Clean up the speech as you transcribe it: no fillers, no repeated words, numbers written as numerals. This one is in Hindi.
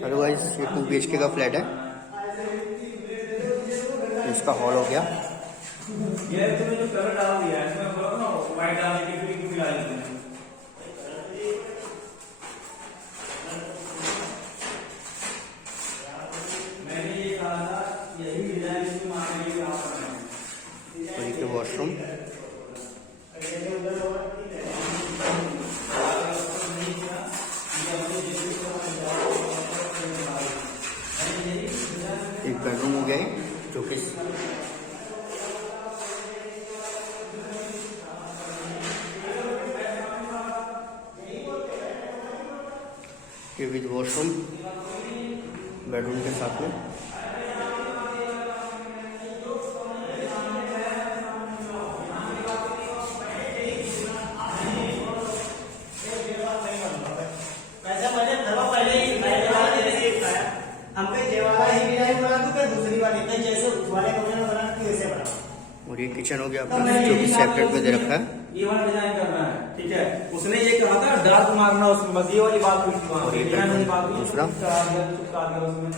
हेलो गाइस, ये 2 BHK का फ्लैट है। इसका हॉल हो गया। ये तुमने जो कलर डाल दिया है इसमें बोला ना व्हाइट डालने की फिर क्यों मिला दिया? मैंने ये कहा था यही डिजाइन इसमें मारने के आप बनाएं। और ये वॉशरूम। एक बेडरूम हो गया है जो कि ये विद वॉशरूम बेडरूम के साथ में। और ये किचन हो गया अपना जो कि सेपरेट में दे रखा है। ये वाला डिजाइन करना है, ठीक है। उसने ये कहा था डार्क मारना उसमें, बस ये वाली बात हुई थी वहां। और ये दूसरा दूसरा उसमें